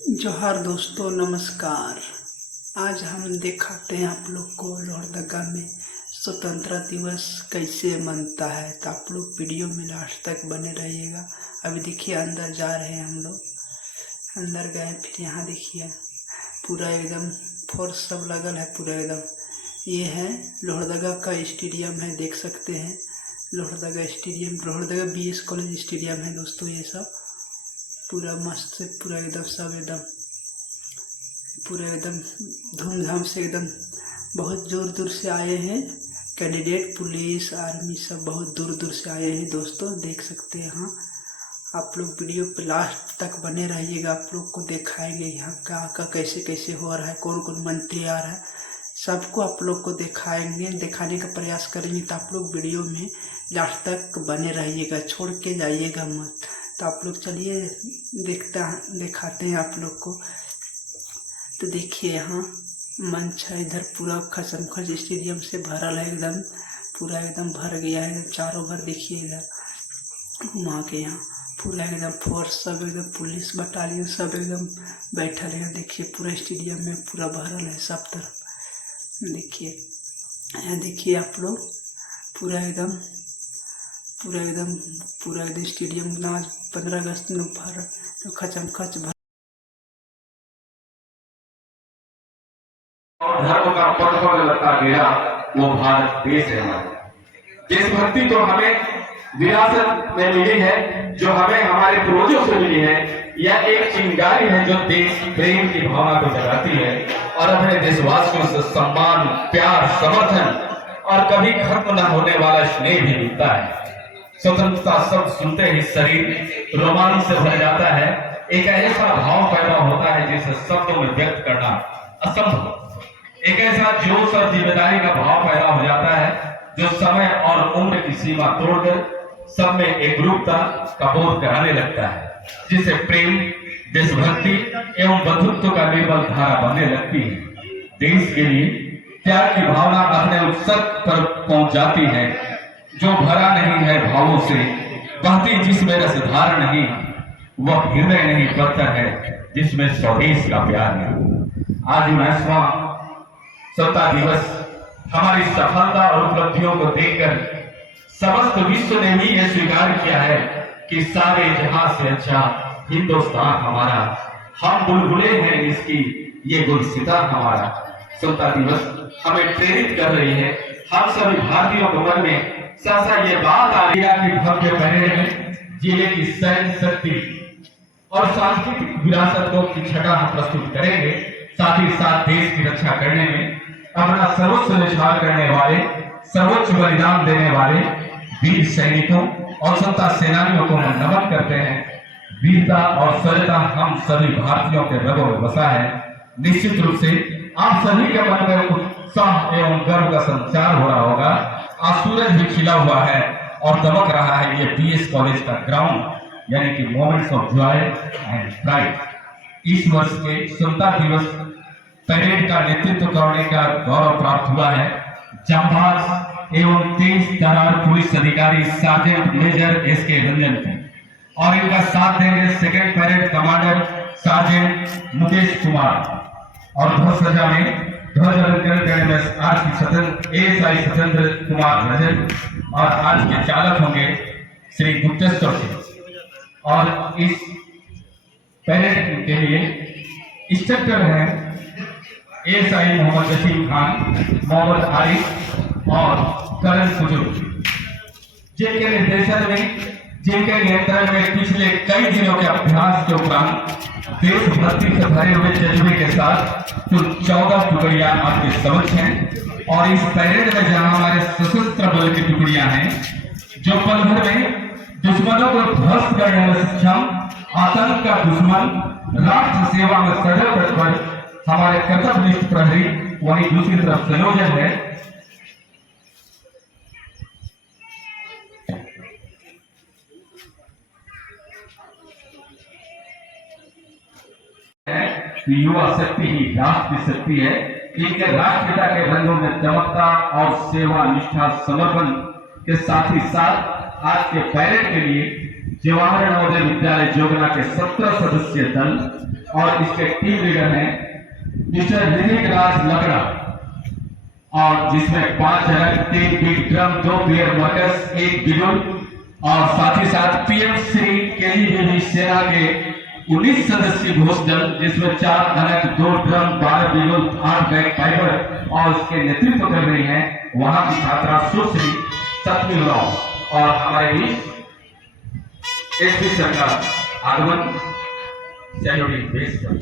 जोहार दोस्तों, नमस्कार। आज हम दिखाते हैं आप लोग को लोहरदगा में स्वतंत्रता दिवस कैसे मनता है। तो आप लोग वीडियो में लास्ट तक बने रहिएगा। अभी देखिए अंदर जा रहे हैं हम लोग। अंदर गए, फिर यहाँ देखिए पूरा एकदम फोर्स सब लगल है पूरा एकदम। ये है लोहरदगा का स्टेडियम है, देख सकते हैं। Lohardaga stadium, Lohardaga BS college stadium है दोस्तों। ये सब पूरा मस्त से पूरा एकदम सब एकदम धूमधाम से एकदम बहुत दूर दूर से आए हैं कैंडिडेट, पुलिस, आर्मी सब बहुत दूर दूर से आए हैं दोस्तों, देख सकते हैं। हाँ, आप लोग वीडियो पे लास्ट तक बने रहिएगा। आप लोग को दिखाएंगे यहाँ का कैसे कैसे हो रहा है, कौन कौन मंत्री आ रहा है, सबको आप लोग को दिखाएंगे, दिखाने का प्रयास करेंगे। तो आप लोग वीडियो में लास्ट तक बने रहिएगा, छोड़ के जाइएगा मत। तो आप लोग चलिए दिखाते हैं आप लोग को। तो देखिए यहाँ मंच है, इधर पूरा खचमखच स्टेडियम से भरल है एकदम, पूरा एकदम भर गया है चारों भर। देखिए इधर घुमा के यहाँ पूरा एकदम फोर्स सब एकदम पुलिस बटालियन सब एकदम बैठल है। देखिए पूरा स्टेडियम में पूरा भरल है सब तरफ। देखिए यहाँ देखिए आप लोग पूरा एकदम स्टेडियम आज 15 अगस्त में भर तो खचमखच भर। धर्म का पथ लगता गया वो भारत देश है हमारा। देशभक्ति तो हमें विरासत में मिली है, जो हमें हमारे पूर्वजों से मिली है। यह एक चिंगारी है जो देश प्रेम की भावना को जगाती है और अपने देशवासियों से सम्मान, प्यार, समर्थन और कभी खत्म न होने वाला स्नेह भी मिलता है। स्वतंत्रता शब्द सुनते ही शरीर रोमांच से भर जाता है। एक ऐसा भाव पैदा होता है जिसे शब्दों में व्यक्त करना असंभव। एक ऐसा जोश और जिम्मेदारी का भाव पैदा हो जाता है जो समय और उम्र की सीमा तोड़कर सब में एकरूपता का बोध कराने लगता है, जिसे प्रेम, देशभक्ति एवं बंधुत्व का निर्बल धारा बनने लगती है। देश के लिए त्याग की भावना अपने उत्सव पर पहुंच जाती है, जो भरा नहीं है भावों से, बहती जिसमें रसधार नहीं, वह हृदय नहीं पत्थर है जिसमें स्वदेश का प्यार नहीं। आज 19वां स्वतंत्रता दिवस हमारी सफलता और उपलब्धियों को देखकर समस्त विश्व ने भी यह स्वीकार किया है कि सारे जहां से अच्छा हिंदुस्तान हमारा, हम बुलबुले हैं इसकी ये गुलसिता हमारा। स्वतंत्रता दिवस हमें प्रेरित कर रही है, हम सभी भारतीयों के मन में सहसा ये बात आ गया कि भव्य परेड में जिले की सैन्य शक्ति और सांस्कृतिक विरासत को की छटा हम प्रस्तुत करेंगे। साथ ही साथ देश की रक्षा करने में अपना सर्वोच्च निछावर करने वाले, सर्वोच्च बलिदान देने वाले वीर सैनिकों और स्वतंत्रता सेनानियों को हम नमन करते हैं। वीरता और शौर्यता हम सभी भारतीयों के रगों में बसा है। निश्चित रूप से आप सभी के मन में उत्साह एवं गर्व का संचार हो रहा होगा। आज सूरज भी खिला हुआ है और दमक रहा है ये BS कॉलेज का ग्राउंड, यानी कि moments of Joy and pride. इस वर्ष के स्वतंत्रता दिवस परेड का नेतृत्व करने का गौरव प्राप्त हुआ है जांबाज एवं तेज तर्रार पुलिस अधिकारी सार्जेंट मेजर SK रंजन को, और इनका साथ देंगे second parade commander sergeant Mukesh Kumar, और ध्वज सजा में ध्वज अलंकरण में ASI सत्येंद्र कुमार रजन, और आज के चालक होंगे श्री गुप्तेश्वर सिंह। और इस परेड के लिए इंस्ट्रक्टर हैं ASI मोहम्मद जसीम खान, मोहम्मद आरिफ और करण कुजुर, जिनके निर्देशन में, जिनके नियंत्रण में पिछले कई दिनों के अभ्यास के उपरांत देशभक्ति से भरे हुए जज्बे के साथ कुल 14 टुकड़ियां आपके समक्ष हैं। और इस परेड में जहां हमारे सशस्त्र बल की टुकड़ियां हैं जो पल भर में दुश्मनों को ध्वस्त करने में सक्षम, आतंक का दुश्मन, राष्ट्र सेवा में सदैव तत्पर हमारे कर्तव्यनिष्ठ प्रहरी, वहीं दूसरी तरफ संयोजन है युवा शक्ति ही राष्ट्र की शक्ति है। इनके राष्ट्रपिता के रंगों में चमकता और सेवा, निष्ठा, समर्पण के साथ ही साथ आज के परेड के लिए जवाहर नवोदय विद्यालय जोगना के 17 सदस्यीय दल और इसके टीम लीडर हैं मिस्टर ऋतिक राज लकड़ा, और जिसमें 5 अलग 3 बीट ड्रम, 2 बियर वर्कर्स, 1 बिगुल और साथ ही साथ पीएम श्री केजीबीवी सेना के 19 सदस्यीय घोष दल, जिसमें 4 अलग, 2 ड्रम, 12 बिगुल, 8 बैक पाइपर और उसके नेतृत्व कर रही हैं वहां की छात्रा सुश्री सतमी राव। और हमारे बीच एसपी सर का आगमन सैल्यूटिंग बेस पर।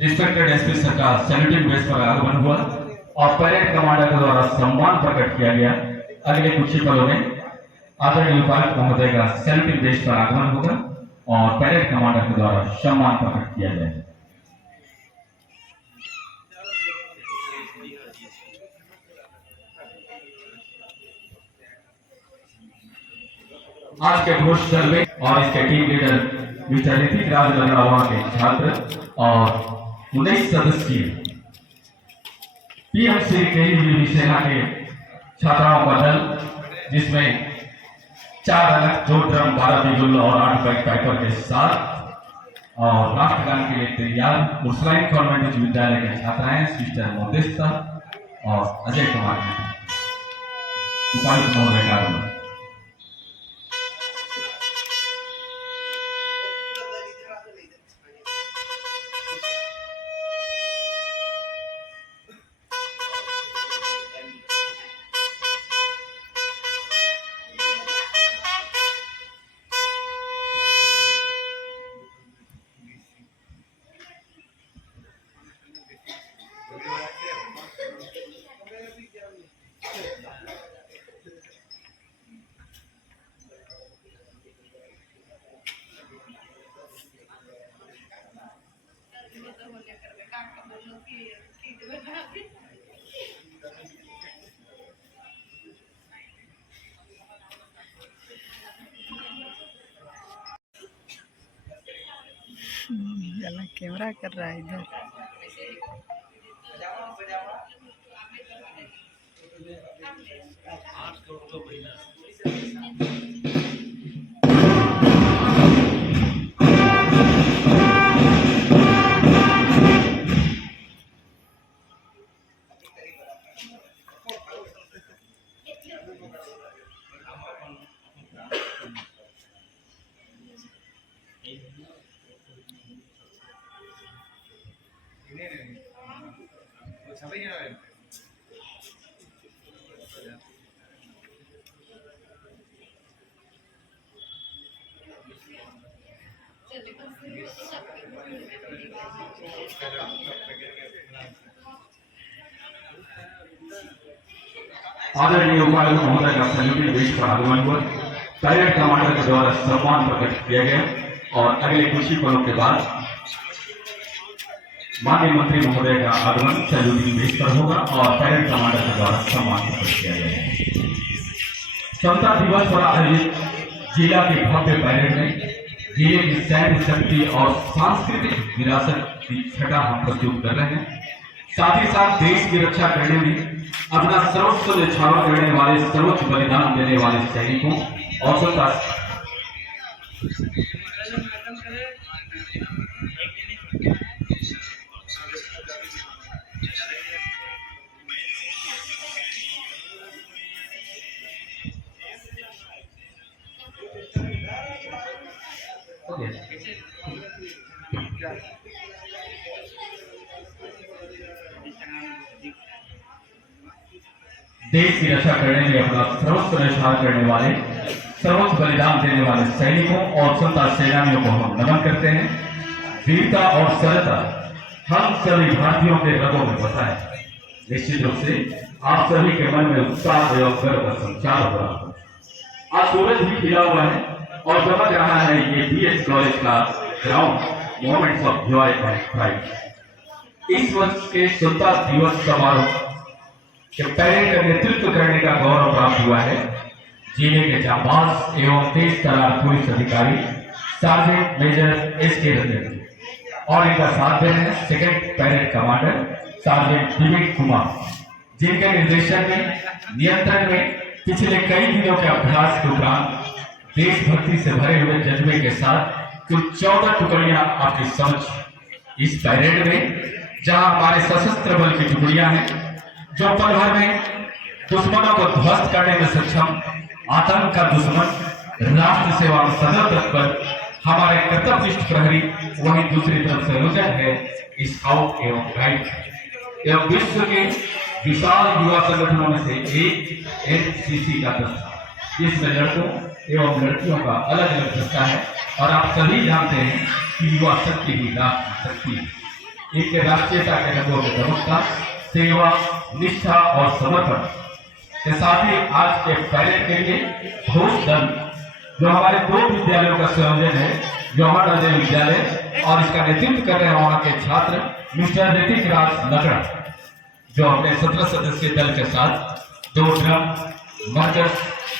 रिस्पेक्टेड एसपी सर का सैल्यूटिंग बेस पर आगमन हुआ और परेड कमांडर के द्वारा सम्मान प्रकट किया गया। अगले कुछ ही पलों में आदरणीय उपायुक्त महोदय का सैल्यूटिंग बेस पर आगमन होगा और परेड कमांडर के द्वारा सम्मान प्रकट किया जाएगा। आज के घोष दल में और इसके टीम लीडर मिस्टर ऋतिक राज लकड़ा के छात्र और 19 सदस्यीय पीएम श्री केजीबीवी सेना के छात्राओं का दल, जिसमें 4 अलग, 2 ड्रम, 12 बिगुल और 8 बैक पाइपर के साथ और राष्ट्रगान के लिए तैयार मुस्लिम कॉन्वेंट उच्च विद्यालय के छात्राएं सिस्टर मोदेस्ता और अजय कुमार उपायुक्त महोदय का आगमन। कैमरा कर रहा है इधर। आदरणीय उपायुक्त महोदय का सैल्यूटिंग बेस पर आगमन हुआ, परेड कमांडर के द्वारा सम्मान प्रकट किया गया और अगले कुछ ही पलों के बाद माननीय मंत्री महोदय का आगमन सैल्यूटिंग बेस पर होगा और परेड कमांडर के द्वारा सम्मान प्रकट किया जाएगा। स्वतंत्रता दिवस पर आयोजित जिला के भव्य परेड में जिले की सैन्य शक्ति और सांस्कृतिक विरासत की छटा हम प्रस्तुत कर रहे हैं। साथ ही साथ देश की रक्षा करने में अपना सर्वस्व न्यौछावर करने वाले, सर्वोच्च बलिदान देने वाले सैनिकों और स्वतंत्रता देश की रक्षा करने में अपना सर्वस्व न्यौछावर करने वाले, सर्वोच्च बलिदान देने वाले सैनिकों और स्वतंत्रता सेनानियों को हम नमन करते हैं। वीरता और सरलता हम सभी भारतीयों के रगों में बसा है। निश्चित रूप से आप सभी के मन में उत्साह एवं गर्व का संचार हो रहा है। आज सूरज भी खिला हुआ है और समझ रहा है ये बीएस कॉलेज का ground moments of Joy and pride. इस वर्ष के स्वतंत्रता दिवस समारोह के परेड का नेतृत्व करने का गौरव प्राप्त हुआ है जिले के जांबाज एवं तेज तर्रार पुलिस अधिकारी सार्जेंट मेजर एस.के. रंजन और इनका साथ दे रहे हैं second parade commander sergeant Vivek Kumar, जिनके निर्देशन में, नियंत्रण में पिछले कई दिनों के अभ्यास के उपरांत देशभक्ति से भरे हुए जज्बे के साथ कुल 14 टुकड़ियां आपकी समझ इस परेड में, जहां हमारे सशस्त्र बल की टुकड़ियां हैं जो पल भर में दुश्मनों को ध्वस्त करने में सक्षम, आतंक का दुश्मन राष्ट्र सेवा में सदैव तत्पर हमारे कर्तव्यनिष्ठ प्रहरी, वहीं दूसरी तरफ संयोजक है स्काउट एवं गाइड एवं विश्व के विशाल युवा संगठनों में से एक एनसीसी का दस्ता। इसमें लड़कों एवं लड़कियों का अलग अलग दस्ता है और आप सभी जानते हैं कि युवा शक्ति ही राष्ट्र शक्ति है। इनके राष्ट्रीयता के रंगों में दमकता, सेवा, निष्ठा और समर्पण के साथ ही आज के परेड के लिए घोष दल जो हमारे 2 विद्यालयों का संयोजन है, जवाहर नवोदय विद्यालय और इसका नेतृत्व कर रहे हैं वहां के छात्र मिस्टर ऋतिक राज नगड़ा, जो अपने 17 सदस्यीय दल के साथ 2 ड्रम मर्कस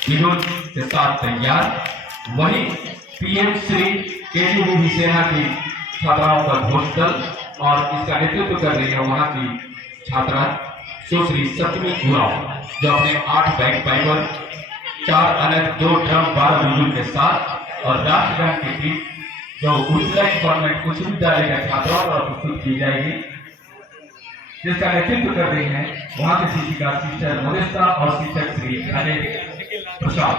बिगुल के साथ तैयार। वही पीएम श्री केजीबी सेना की छात्राओं का घोष दल और इसका नेतृत्व कर रही है वहां की छात्रा सुश्री सप्तमी उराव, जो अपने 8 बैक पाइपर, 4 अलग 2 ड्रम 12 बिगुल के साथ और राष्ट्रगान की टीम जो उच्चतम गवर्नमेंट उच्च विद्यालय के छात्राओं द्वारा प्रस्तुत की जाएगी, जिसका नेतृत्व कर रही है वहां की शिक्षिका सिस्टर मोनिस्ता और शिक्षक श्री अजय प्रसाद।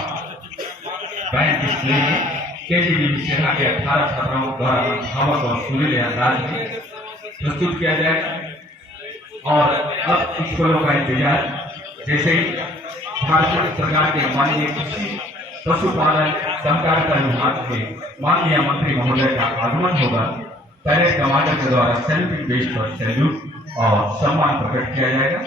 बैंड डिस्प्ले में केजीबी सेना के 18 छात्राओं द्वारा भावक और सुरीले अंदाज में प्रस्तुत किया जाएगा। और अब स्कूलों का इंतजार, जैसे ही भारत सरकार के माननीय कृषि पशुपालन सहकारिता विभाग के माननीय मंत्री महोदय का आगमन होगा, परेड कमांडर के द्वारा सैल्यूट बेस पर सैल्यूट और सम्मान प्रकट किया जाएगा।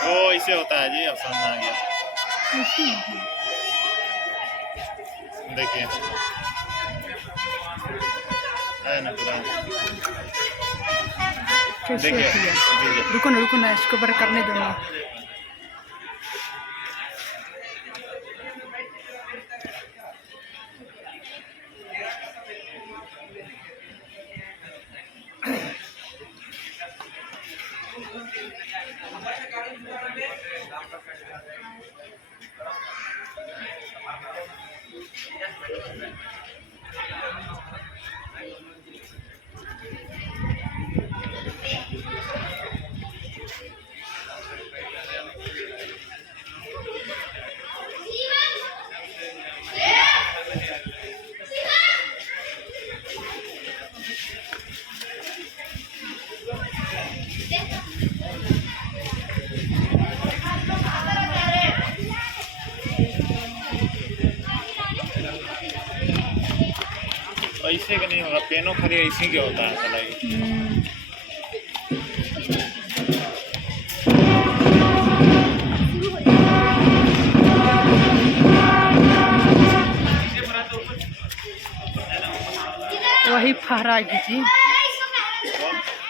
वो इससे होता है जी, अब समझ आ गया। देखिए है ना पूरा, देखिए रुको ना इसको ऊपर करने दो ना। ऐसे का नहीं होगा, पेनो खाली ऐसे के होता है सलाई। वही फहराएगी जी,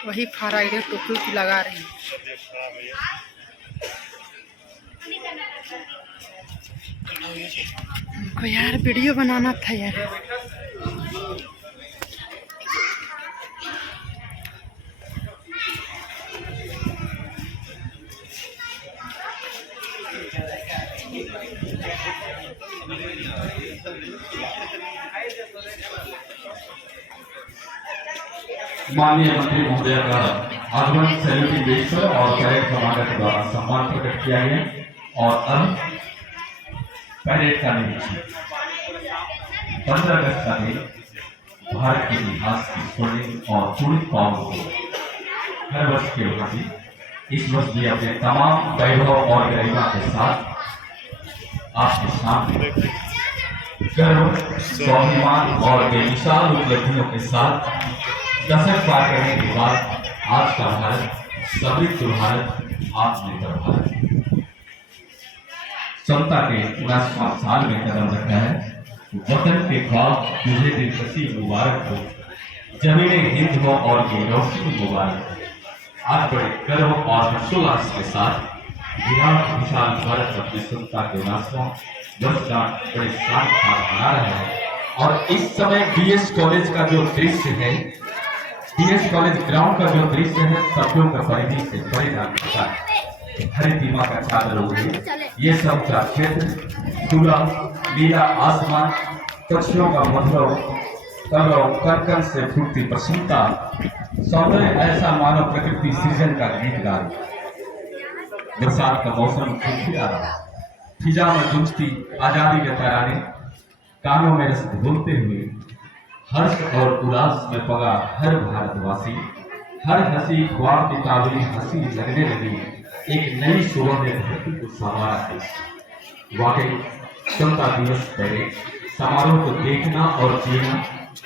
वही फहराएगी, टोपी लगा रही है। हमको यार वीडियो बनाना था यार। माननीय मंत्री महोदय का आगमन सैल्यूटिंग देकर और परेड कमांडर के द्वारा सम्मान प्रकट किया गया। और अब परेड का निरीक्षण। 15 अगस्त का दिन भारत के इतिहास की स्वर्णिम और पूर्ण कौम को हर वर्ष के भांति इस वर्ष भी अपने तमाम वैभव और गरिमा के साथ आपके सामने गर्व, स्वाभिमान और बेमिसाल उपलब्धियों के साथ दशक पार करने के बाद आज का भारत समृद्ध भारत, आत्मनिर्भर भारत समता के 49वां साल में कदम रखा है। वतन के ख्वाब तुझे दिलकशी मुबारक हो, जमीने हिंद हो और ये रोशनी मुबारक हो। आज बड़े गर्व और हर्षोल्लास के साथ विशाल भारत अपनी स्वतंत्रता के 49वां वर्षगांठ बड़े शान के साथ मना रहा है। और इस समय बीएस कॉलेज का जो दृश्य है, बीएस कॉलेज ग्राउंड का जो दृश्य है, शब्दों का परिधि से परिणाम होता है। हरी सीमा का चादर ओढ़े ये सब का क्षेत्र, खुला नीला आसमान, पक्षियों का मधुर कलरव, कर्कन से फूटती प्रसन्नता, सौंदर्य ऐसा मानव प्रकृति सृजन का गीत गा रही। बरसात का मौसम खिलखिला रहा, फिजा में गूंजती आजादी के तराने, कानों में रस घोलते हुए हर्ष और उल्लास में पगा हर भारतवासी। हर हंसी ख्वाब की काबिल हंसी लगने लगी, एक नई सुबह ने धरती को संवारा है। वाकई स्वतंत्रता दिवस पहले समारोह को देखना और जीना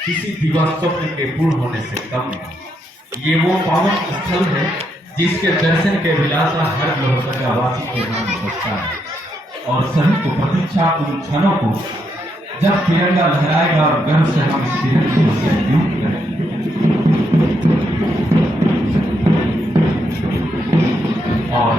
किसी दिवस स्वप्न के पूर्ण होने से कम नहीं। ये वो पावन स्थल है जिसके दर्शन के विलासा हर लोहरदगावासी के मन में बसता है। और सभी को प्रतीक्षा उन क्षणों को जब तिरंगा लहराएगा और गर्व से हम इस तिरंगे को सैल्यूट करेंगे। और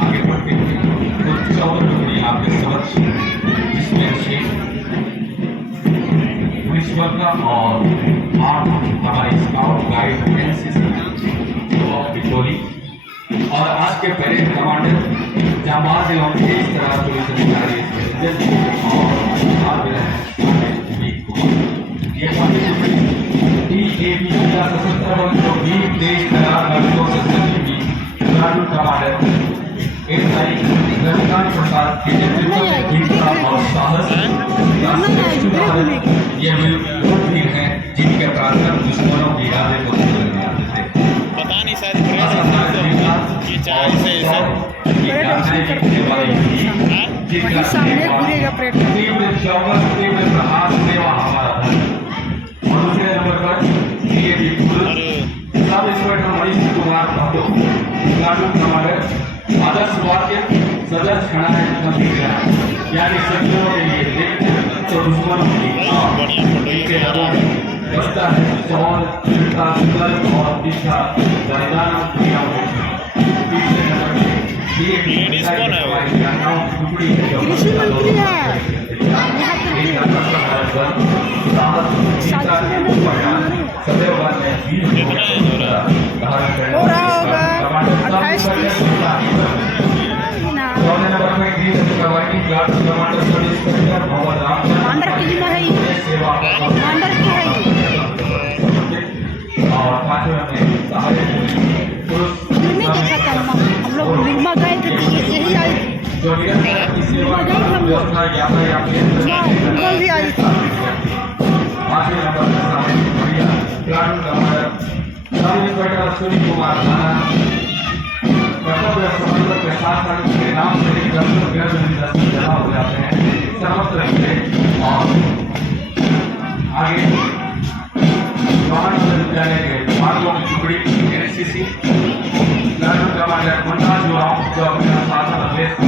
आगे बढ़ते हुए तो 14 टुकड़ी आपके समक्ष, जिसमें 6 पुलिसवर्ग और 8 हमारी स्काउट गाइड एनसीसी टोली और आज के परेड कमांडर जाबाज एवं तेज तर्रार पुलिस अधिकारी और ये सशस्त्र बल जो वीर तेज तर्रार लड़कों से सजी हुई कमांडर एसआई रविकांत प्रसाद के नेतृत्व में वीरता और साहस ये वीर हैं जिनके पराक्रम दुश्मनों के इरादे को तोड़ देते थे। पता नहीं शायद ये चाय से तीव्र चौकस तीव्र प्रहार सेवा हमारा धर्म। और दूसरे नंबर पर सब इंस्पेक्टर मनीष कुमार भट्टो गार्ड कमांडर आदर्श वाक्य सदर खड़ा है यानी शत्रुओं के लिए देखते तो दुश्मनों की बचता है सौर चिंता कर्म और दिशा बलिदान क्रिया तीसरे नंबर लेडीज कौन है? टुकड़ी हो रहा होगा 28-30 मांडर की जिम्मा है मांडर की है नहीं देखा था हम लोग निर्मा गए थे यही आई थी निर्मा गए हम लोग भी आई थी आगे विद्यालय के मार्गों की टुकड़ी एनसीसी कमांडर मुन्ना जोराव जो अपने शासन अभ्यास की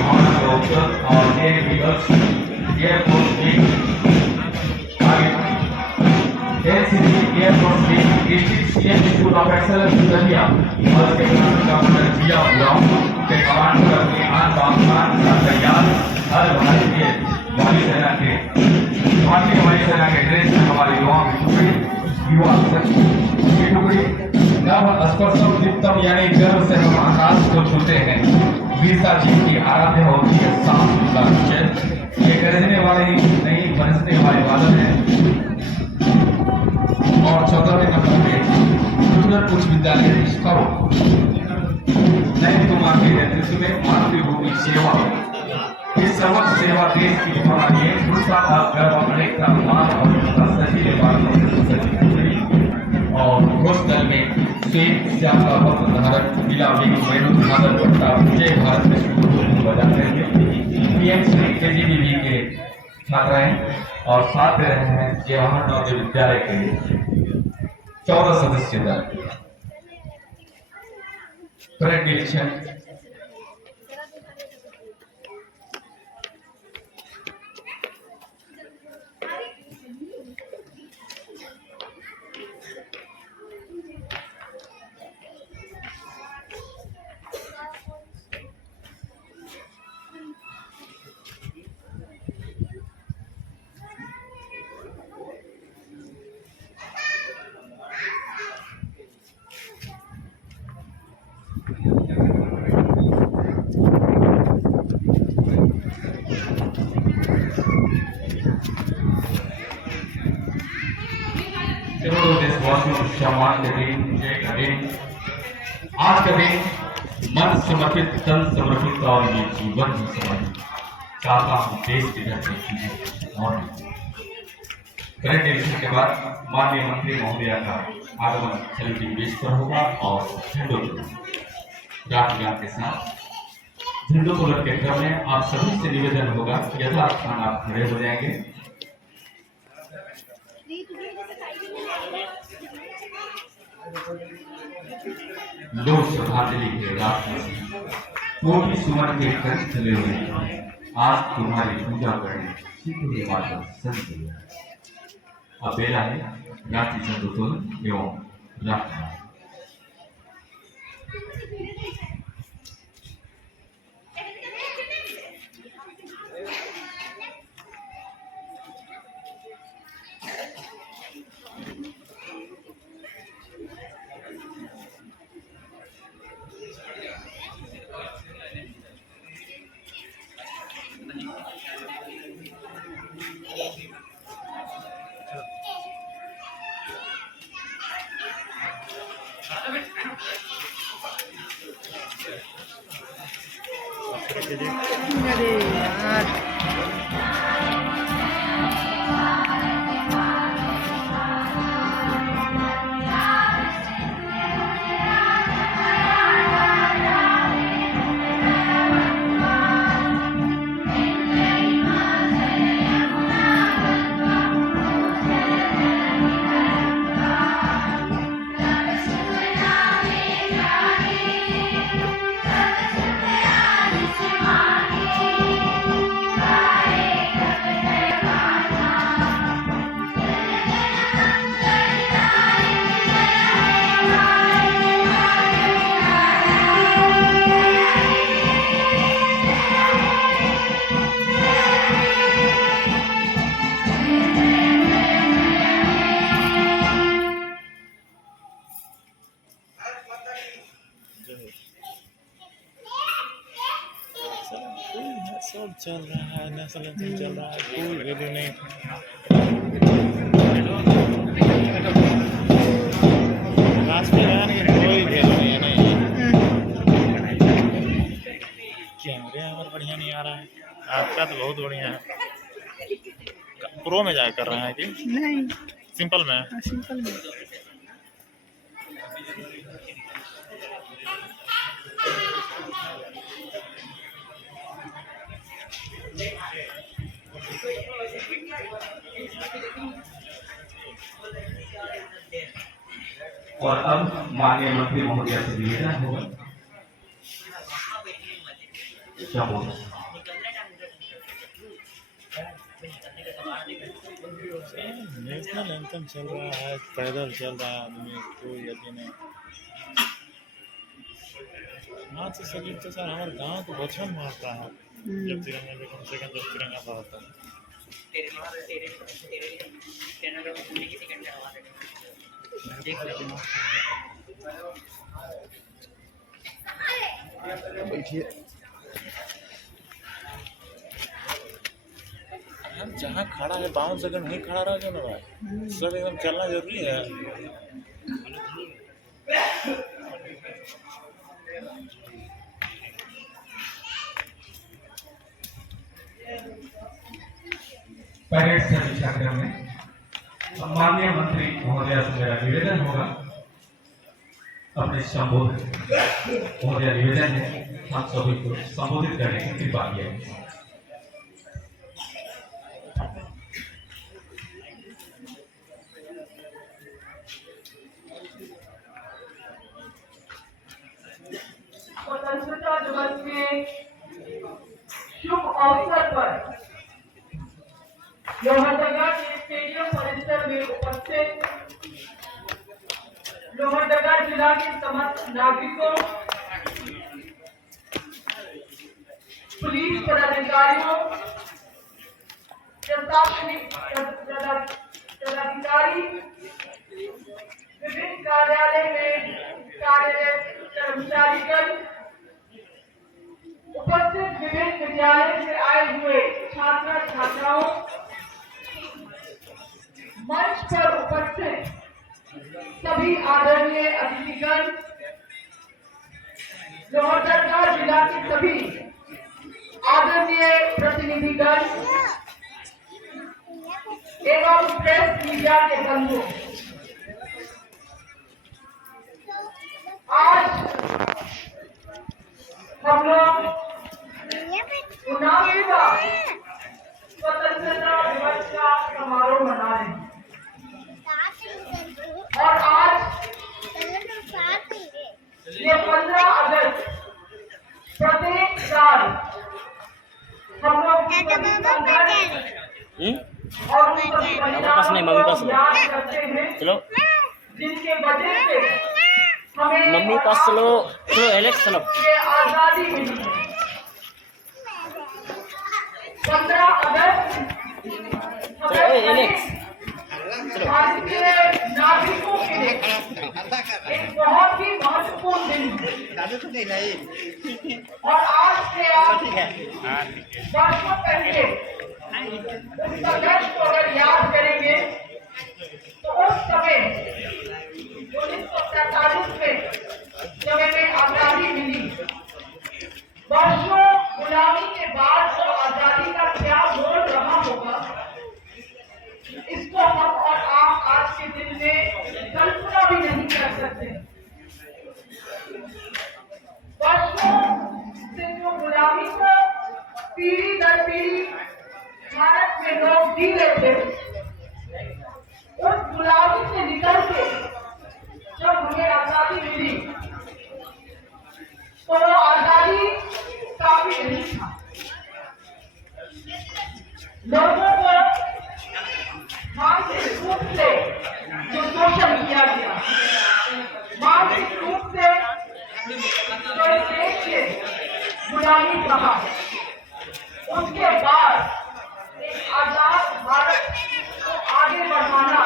भावना को और एयरफोर्स आगे NCC air force district institute of excellence India और उसके कमांडर जिया ब्राउन के कमांडर अपने आन बान का तैयार हर भारतीय वायु सेना के ड्रेस में हमारे युवाओं की टुकड़ी नव स्पर्शम दीप्तम यानी गर्व से हम आकाश को छूते हैं। वीरता जी की आराध्य होती है साफ सुथरा विषय। ये गरजने वाले ही नहीं बरसने वाले बादल हैं। और 14वें नंबर पे उच्च विद्यालय स्काउट नए कुमार के नेतृत्व में मातृभूमि सेवा इस समस्त सेवा देश की हमारी दूसरा गर्व अनेकता मान और सजीले और घोष दल में श्वेत श्याम का वस्त्र धारक पीला वेणु धारक पट्टा विजय भारत में बजाते हैं पीएम श्री केजीबीवी के छात्राएं और साथ दे रहे हैं जवाहर नवोदय विद्यालय के 14 सदस्य दल परेड निरीक्षण सम्मान के दिन आज का दिन मन समर्पित तन समर्पित और ये जीवन भी समर्पित चाहता हूँ देश की धरती और परेड निरीक्षण के बाद माननीय मंत्री महोदया का आगमन सैल्यूटिंग बेस पर होगा और झंडोत्तोलन राष्ट्रगान के साथ झंडोत्तोलन के क्रम में आप सभी से निवेदन होगा यथास्थान आप खड़े हो जाएंगे। लोग श्रद्धांजलि के रास्ते कोटि सुमन के कंठ चले हुए आज तुम्हारी पूजा करने सीधे माता संत अब बेला है रात्रि झंडोत्तोलन एवं राष्ट्रगान। अरे यार सब चल रहा है, नेशनल एंथम चल रहा है, कोई वैल्यू नहीं। राष्ट्रीय गान की कोई वैल्यू नहीं है। नहीं कैमरे हमारा बढ़िया नहीं आ रहा है, आपका तो बहुत बढ़िया है। प्रो में जाकर कर रहे हैं कि नहीं, सिंपल में? सिंपल में। और अब माननीय मंत्री महोदय से निवेदन होगा। क्या बोल नेशनल एंथम चल रहा है, पैदल चल रहा है आदमी, कोई यकीन नहीं। हाथ से सैल्यूट तो सर हमारे गांव को बचपन मारता है जब तिरंगा पे कम से कम 10 तिरंगा फहरता है। हम जहाँ खड़ा है 52 सेकंड नहीं खड़ा रह जाओ ना भाई, सब एकदम चलना जरूरी है। परेड समीक्षा क्रम में माननीय मंत्री महोदय से मेरा निवेदन होगा, अपने संबोधित महोदय निवेदन है हम सभी को संबोधित करने की कृपा किया। स्वतंत्रता दिवस के शुभ अवसर पर लोहरदगा के स्टेडियम परिसर में उपस्थित लोहरदगा जिला के समस्त नागरिकों, पुलिस पदाधिकारियों, प्रशासनिक पदाधिकारी, विभिन्न कार्यालय में कार्यरत कर्मचारीगण, उपस्थित विभिन्न विद्यालय से आए हुए छात्र छात्राओं, मंच पर उपस्थित सभी आदरणीय अतिथिगण, लोहरदगा जिला के सभी आदरणीय प्रतिनिधिगण एवं प्रेस मीडिया के बंधु, आज हम लोग 19वां स्वतंत्रता दिवस का समारोह मना रहे हैं और आज ये 15 अगस्त प्रत्येक साल हम लोग और मम्मी पास याद करते हैं, चलो जिनके वजह से हमें मम्मी पास चलो एलेक्स चलो ये आजादी मिली है। 15 अगस्त भारतीय नागरिकों के लिए एक बहुत ही महत्वपूर्ण दिन है और आज से आप वर्षों पहले उस संघर्ष को अगर याद करेंगे तो उस समय 1947 में जब हमें आजादी मिली, वर्षों गुलामी के बाद जो आजादी का क्या मोल रहा होगा, इसको हम और आप आज के दिन में कल्पना भी नहीं कर सकते। वर्षों से जो गुलामी को पीढ़ी दर पीढ़ी भारत में लोग जी रहे थे, उस गुलामी से निकल के जब हमें आजादी मिली तो वो आजादी काफी नहीं था। लोगों को मानसिक रूप से जो शोषण किया गया, मानसिक रूप से जो देश के गुलामी रहा, उसके बाद एक आजाद भारत को आगे बढ़ाना,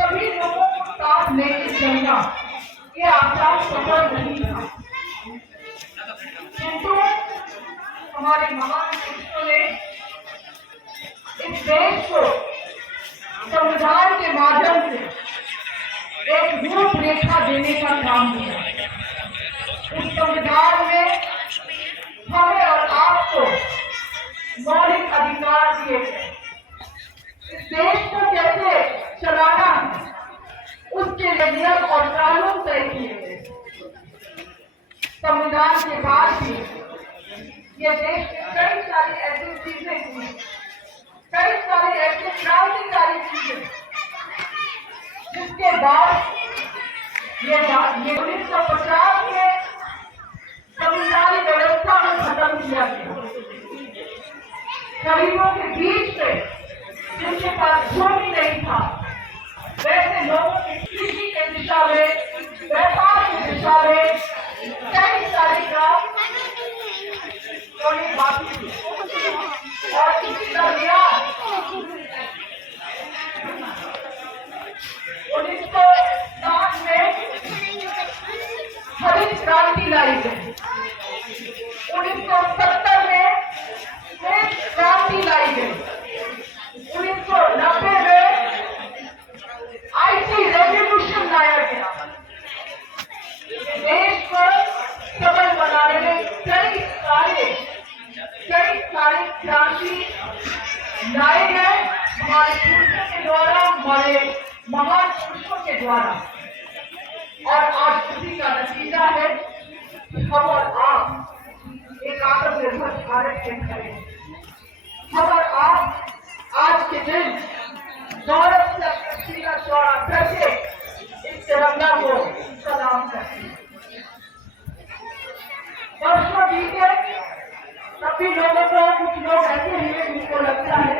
सभी लोगों को साथ लेके चलना, ये आसान सफर नहीं था। किंतु हमारे महान पुरुषों ने इस देश को संविधान के माध्यम से एक रूपरेखा देने का काम किया। उस संविधान में हमें और आपको मौलिक अधिकार दिए गए। इस देश को कैसे चलाना है उसके लिए नियम और कानून तय किए गए। संविधान के बाद भी ये देश में कई सारी ऐसी चीजें हुई, कई सारी ऐसी क्रांतिकारी चीजें, जिसके बाद ये 1950 में संविधानिक व्यवस्था को खत्म किया गया। गरीबों के बीच में जिनके पास भूमि नहीं था, वैसे लोगों की कृषि के दिशा में, व्यापार की दिशा में कई सारे काम होने बाकी थे। और इसी दरमियान 1960 में हरित क्रांति लाई गई। 1970 में श्वेत क्रांति लाई गई। 1990 में IT रेवोल्यूशन लाया गया। देश को सबल बनाने में कई सारे क्रांति लाए गए हमारे पुरुषों के द्वारा, हमारे महान पुरुषों के द्वारा। और आज उसी का नतीजा है हम और आप एक आत्मनिर्भर भारत के करें। हम और आप आज के दिन गौरव से अपनी का चौड़ा करके इस तिरंगा को सलाम करते हैं। वर्षों बीते तब भी लोगों को, कुछ लोग ऐसे हैं जिनको लगता है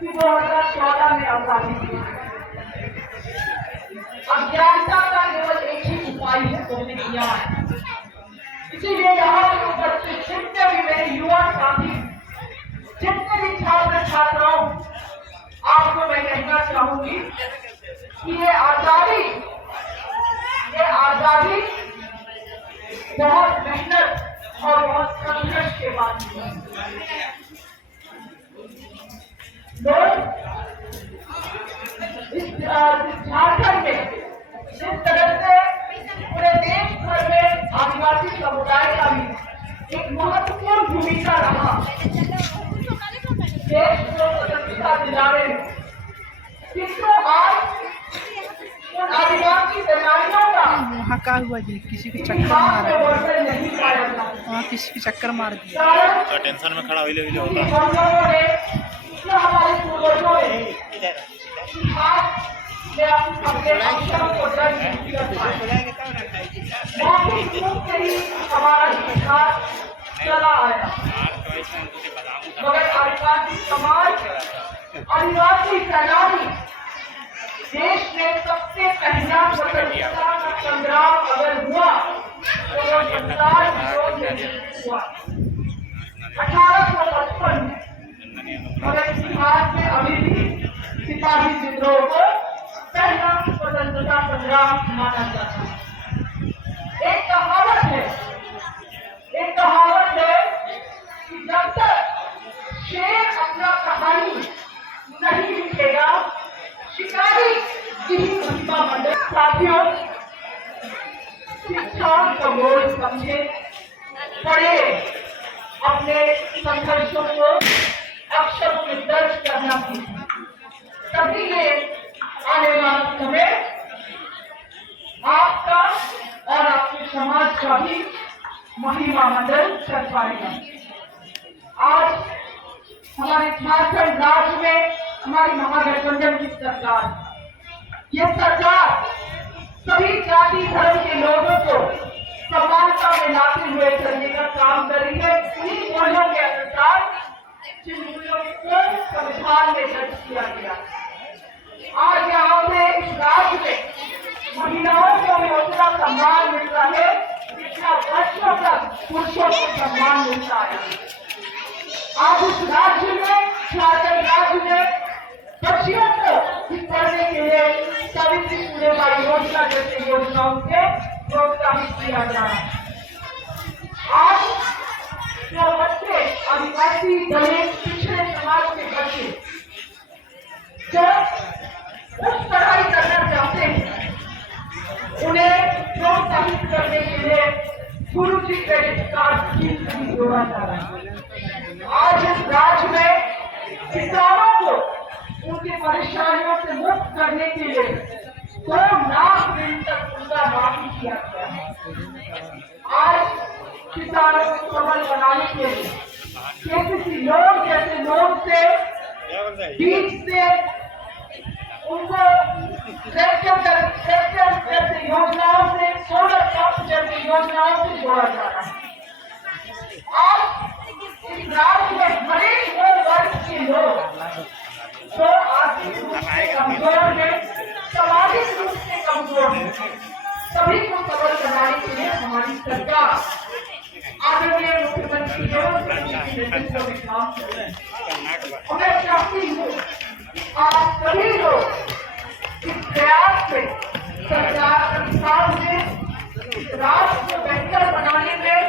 कि 2014 में आजादी थी। अज्ञानता का केवल एक ही उपाय है, वो भी ज्ञान है। इसीलिए यहाँ पर उपस्थित जितने भी मेरे युवा साथी, जितने भी छात्र छात्राओं, आपको मैं कहना चाहूंगी कि ये आजादी बहुत मेहनत और बहुत संघर्ष के बाद लोग इस झारखंड में जिस तरह से पूरे देश भर में आदिवासी समुदाय का भी एक महत्वपूर्ण भूमिका रहा देश को स्वतंत्रता दिलाने में, किंतु आज उन आदिवासी सेनानियों का वहाँ का हुआ जी, किसी को चक्कर मारा, वहाँ किसी को चक्कर मार दिया। तो टेंशन में खड़ा हुई होता हम लोगों ने, हमारे पूर्वजों ने अपने अक्षरों को दर्ज से ही हमारा इतिहास चला आया। मगर आदिवासी समाज, आदिवासी सेनानी देश में सबसे पहला स्वतंत्रता का संग्राम अगर हुआ तो वो 17 हुआ 1855 में। मगर इतिहास में अभी भी सिपाही विद्रोह को पहला स्वतंत्रता संग्राम माना जाता है। एक कहावत है कि जब तक शेर अपना कहानी नहीं लिखेगा, शिकारी की महिमा मंडल। साथियों, शिक्षा का बोझ समझे, पढ़े, अपने संघर्षों को अक्षरों में दर्ज करना सीखें, तभी ये आने वाला समय आपका और आपके समाज का भी महिमा मंडल कर पाएगा। आज हमारे झारखंड राज्य में हमारी महागठबंधन की सरकार, ये सरकार सभी जाति धर्म के लोगों को समानता में लाते हुए चलने का काम कर रही है। उन्हीं मूल्यों के अनुसार जिन मूल्यों को संविधान में दर्ज किया गया। आज यहाँ पे इस राज्य में महिलाओं को भी उतना सम्मान मिलता है जितना वर्षों तक पुरुषों को सम्मान मिलता है। आज इस राज्य में, झारखंड राज्य में बच्चियों को पढ़ने के लिए सावित्री फुले योजना जैसी योजनाओं से प्रोत्साहित किया जा रहा है। आज जो बच्चे 25 भी जोड़ा जा रहा है। आज इस राज्य में किसानों को उनकी परेशानियों से मुक्त करने के लिए 2 लाख ऋण तक उनका माफी किया गया है। आज किसानों को सबल बनाने के लिए केसीसी लोन जैसे लोन से, बीज से, उनको ट्रैक्टर जैसे योजनाओं से, सोलर पंप जैसे योजनाओं से जोड़ा जा रहा है। आज इस राज्य में गरीब वर्ग के लोग जो आर्थिक रूप से कमजोर है, सामाजिक रूप से कमजोर है, सभी को सबल बनाने के लिए हमारी सरकार आदरणीय मुख्यमंत्री के नेतृत्व में काम कर रही है। मैं चाहती हूँ आप सभी लोग इस प्रयास से सरकार के साथ में इस राज्य को बेहतर बनाने में,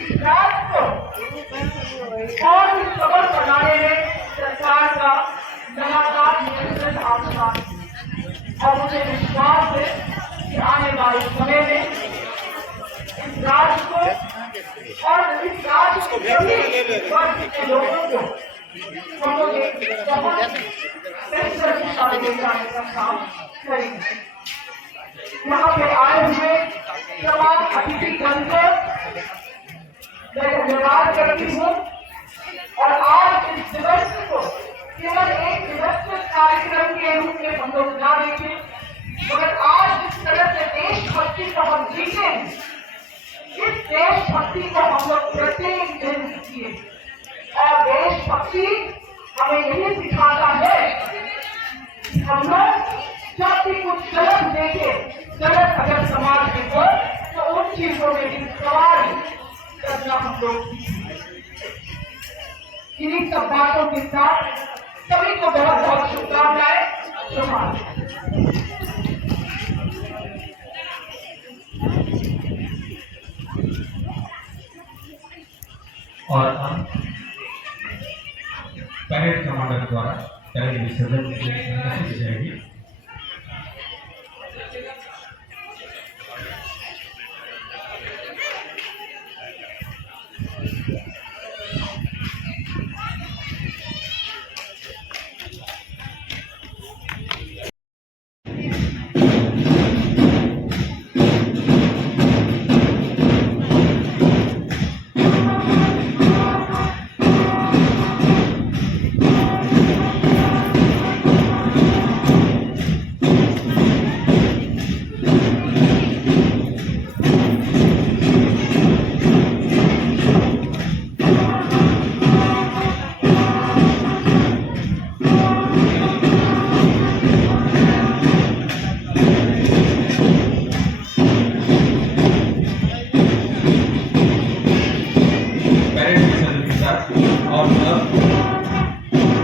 इस राज्य को और भी सबल बनाने में सरकार का लगातार निरंतर आवश्यकता है। और मुझे विश्वास है कि आने वाले समय में इस राज्य को और इस राज्य के सभी वर्ग के लोगों को हम लोग एक बहुत बेहतर दिशा में जाने का काम करेंगे। यहाँ पे आए हुए तमाम अतिथिगण को मैं धन्यवाद करती हूँ। और आज इस दिवस को केवल एक दिवसीय कार्यक्रम के रूप में हम लोग ना देखें, मगर आज जिस तरह से देशभक्ति को हम जीते हैं, इस देशभक्ति को हम लोग प्रत्येक दिन सीखिए। और देशभक्ति हमें यही सिखाता है कि हम लोग जब भी कुछ गलत देखे, गलत अगर समाज में हो तो उन चीजों में भी सवाल करना हम लोग इन्हीं सब बातों के साथ सभी को बहुत बहुत शुभकामनाएं। और हम परेड कमांडर द्वारा परेड विसर्जन की जाएगी।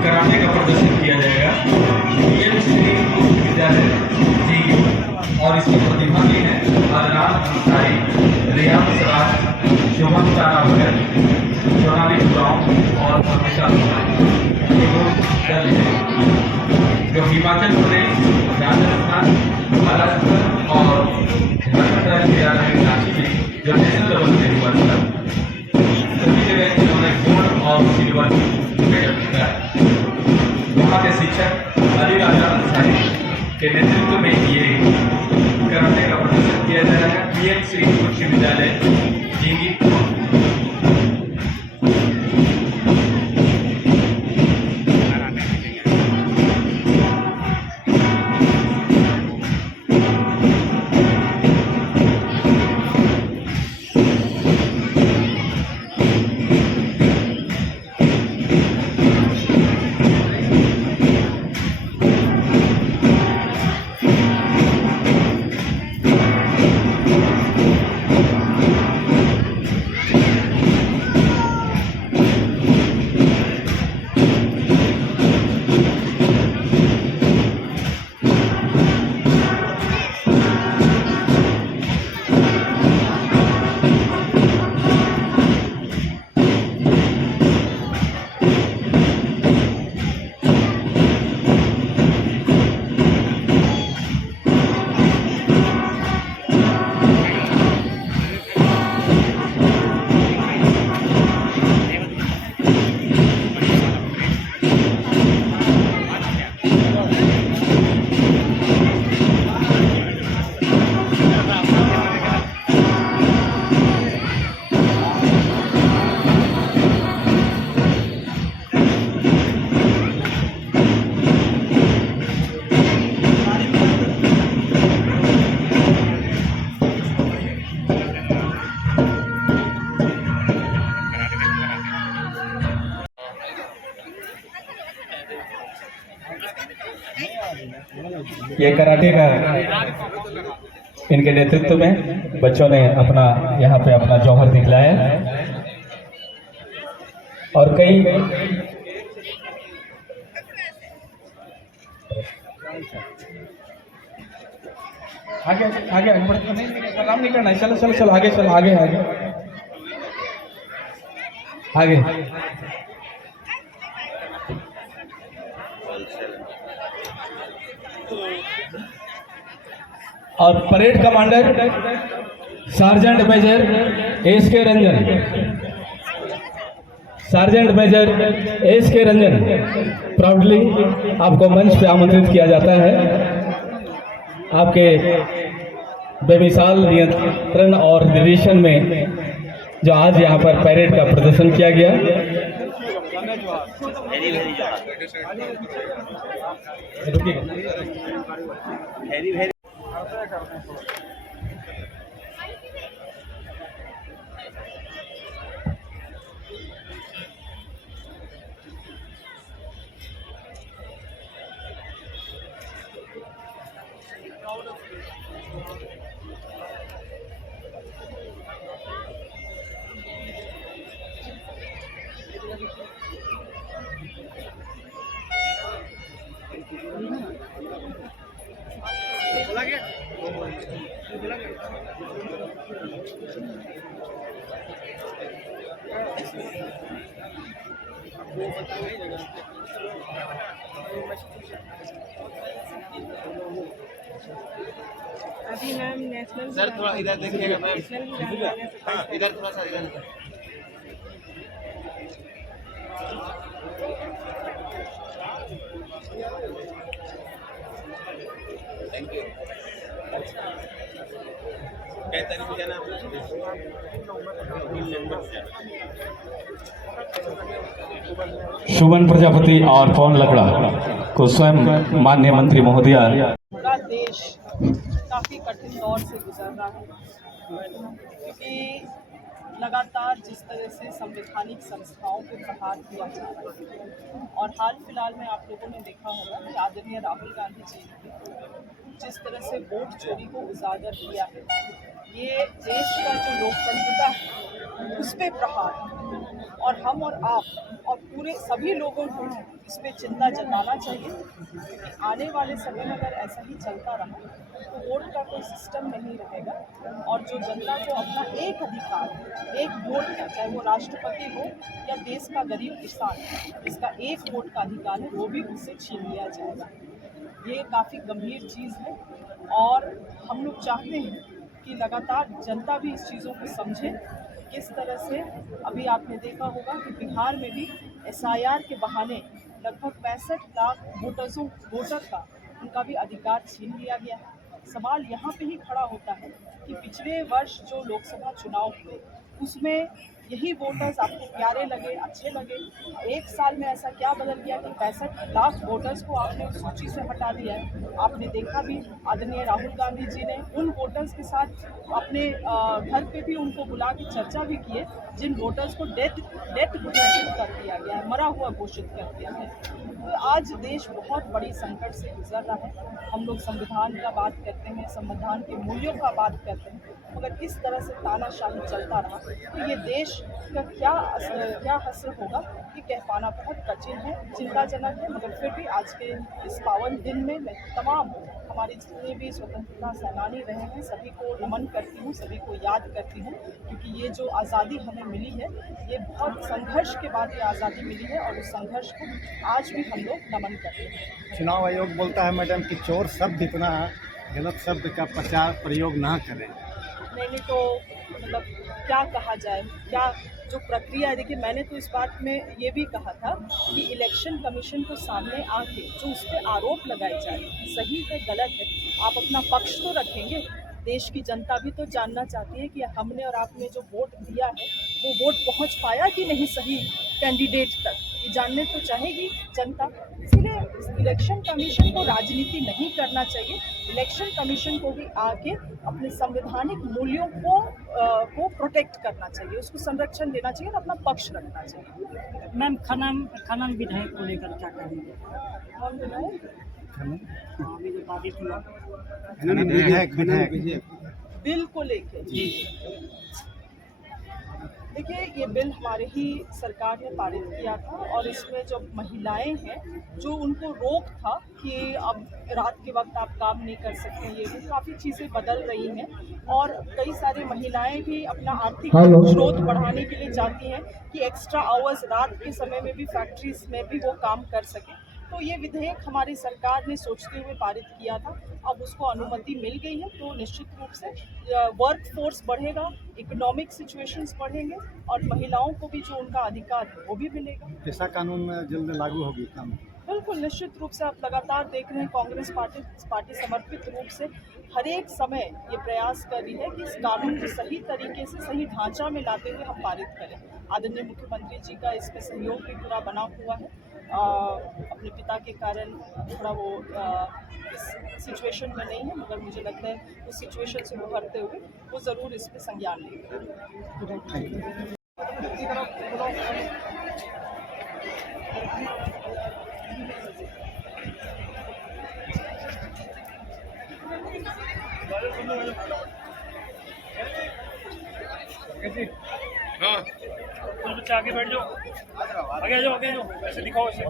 कराटे का प्रदर्शन किया जाएगा। विद्यालय और इसकी प्रतिभागी हैं अदनान अंसारी, रियाज सराज, शुभम तारावकर, सोनाली गांव और अमिता दल है जो हिमाचल प्रदेश, राजस्थान, महाराष्ट्र और झारखंड के रांची में जो नेशनल लेवल पे हुआ था, सभी जगह इन्होंने गोल्ड और सिल्वर मेडल जीता है। वहाँ के शिक्षक अली राजा अंसारी के नेतृत्व में ये कराटे का प्रदर्शन किया जा रहा है। पीएमसी उच्च विद्यालय जींगी। ये कराटे का इनके नेतृत्व में बच्चों ने अपना यहाँ पे अपना जौहर दिखलाया और कई आगे आगे आगे बढ़ते नहीं सलाम नहीं करना है। चलो चलो चलो आगे चलो आगे आगे आगे और parade commander sergeant major S K. Ranjan, sergeant major S K. Ranjan proudly आपको मंच पे आमंत्रित किया जाता है। आपके बेमिसाल नियंत्रण और निर्देशन में जो आज यहाँ पर परेड का प्रदर्शन किया गया, अभी मैम नेशनल सर थोड़ा इधर देखिएगा मैम, इधर थोड़ा सा इधर थैंक यू। क्या तारीख को जाना सुमन प्रजापति और पवन लकड़ा को स्वयं माननीय मंत्री महोदय पूरा देश काफ़ी कठिन दौर से गुजर रहा है, क्योंकि लगातार जिस तरह से संवैधानिक संस्थाओं पर प्रहार किया जा रहा है और हाल फिलहाल में आप लोगों ने देखा होगा कि आदरणीय राहुल गांधी जी ने जिस तरह से वोट चोरी को उजागर किया है, ये देश का जो लोकतंत्रता है उस पर प्रहार और हम और आप और पूरे सभी लोगों को इस पर चिंता जताना चाहिए कि आने वाले समय में अगर ऐसा ही चलता रहा तो वोट का कोई सिस्टम नहीं रहेगा और जो जनता को अपना एक अधिकार, एक वोट का, चाहे वो राष्ट्रपति हो या देश का गरीब किसान, इसका एक वोट का अधिकार है, वो भी उससे छीन लिया जाएगा। ये काफ़ी गंभीर चीज़ है और हम लोग चाहते हैं कि लगातार जनता भी इस चीज़ों को समझे। किस तरह से अभी आपने देखा होगा कि बिहार में भी SIR के बहाने लगभग 65 लाख वोटर का उनका भी अधिकार छीन लिया गया है। सवाल यहाँ पे ही खड़ा होता है कि पिछले वर्ष जो लोकसभा चुनाव हुए उसमें यही वोटर्स आपको प्यारे लगे, अच्छे लगे, एक साल में ऐसा क्या बदल गया कि 65 लाख वोटर्स को आपने उस सूची से हटा दिया है। आपने देखा भी आदरणीय राहुल गांधी जी ने उन वोटर्स के साथ अपने घर पे भी उनको बुला के चर्चा भी किए जिन वोटर्स को डेथ घोषित कर दिया गया है, मरा हुआ घोषित कर दिया है। तो आज देश बहुत बड़ी संकट से गुजर रहा है। हम लोग संविधान का बात करते हैं, संविधान के मूल्यों का बात करते हैं, मगर इस तरह से तानाशाही चलता रहा तो ये देश का क्या असर होगा ये कह पाना बहुत कठिन है, चिंताजनक है। मगर फिर भी आज के इस पावन दिन में मैं तमाम हमारे जितने भी स्वतंत्रता सेनानी रहे हैं सभी को नमन करती हूँ, सभी को याद करती हूँ, क्योंकि ये जो आज़ादी हमें मिली है ये बहुत संघर्ष के बाद ये आज़ादी मिली है और उस संघर्ष को आज भी हम लोग नमन करते हैं। चुनाव आयोग बोलता है मैडम कि चोर शब्द इतना गलत शब्द का प्रयोग ना करें। नहीं तो मतलब क्या कहा जाए, क्या जो प्रक्रिया है। देखिए मैंने तो इस बात में ये भी कहा था कि इलेक्शन कमीशन को सामने आके जो उस पर आरोप लगाए जाए सही है गलत है, आप अपना पक्ष तो रखेंगे। देश की जनता भी तो जानना चाहती है कि हमने और आपने जो वोट दिया है वो वोट पहुंच पाया कि नहीं सही कैंडिडेट तक, ये जानने तो चाहेगी जनता। इसीलिए इलेक्शन कमीशन को राजनीति नहीं करना चाहिए, इलेक्शन कमीशन को भी आके अपने संवैधानिक मूल्यों को प्रोटेक्ट करना चाहिए, उसको संरक्षण देना चाहिए और अपना पक्ष रखना चाहिए। मैम खनन विधेयक को लेकर क्या कहेंगे? कौन विधायक? हमें बिल को लेकर देखिए, ये बिल हमारे ही सरकार ने पारित किया था और इसमें जो महिलाएं हैं, जो उनको रोक था कि अब रात के वक्त आप काम नहीं कर सकते, ये भी काफ़ी चीज़ें बदल रही हैं और कई सारी महिलाएं भी अपना आर्थिक स्रोत बढ़ाने के लिए चाहती हैं कि एक्स्ट्रा आवर्स रात के समय में भी फैक्ट्रीज में भी वो काम कर सकें। तो ये विधेयक हमारी सरकार ने सोचते हुए पारित किया था, अब उसको अनुमति मिल गई है तो निश्चित रूप से वर्क फोर्स बढ़ेगा, इकोनॉमिक सिचुएशंस बढ़ेंगे और महिलाओं को भी जो उनका अधिकार है वो भी मिलेगा। पेशा कानून जल्द लागू होगी काम? बिल्कुल, निश्चित रूप से आप लगातार देख रहे हैं कांग्रेस पार्टी समर्पित रूप से हर एक समय ये प्रयास कर रही है कि इस कानून को सही तरीके से सही ढांचा में लाते हुए हम पारित करें। आदरणीय मुख्यमंत्री जी का इसमें सहयोग भी पूरा बना हुआ है। अपने पिता के कारण थोड़ा वो इस सिचुएशन में नहीं है, मगर मुझे लगता है उस सिचुएशन से उभरते हुए वो ज़रूर इस पर संज्ञान लेंगे। हाँ, बच्चे आगे बैठ जाओ, आगे आ जाओ, ऐसे दिखाओ ऐसे।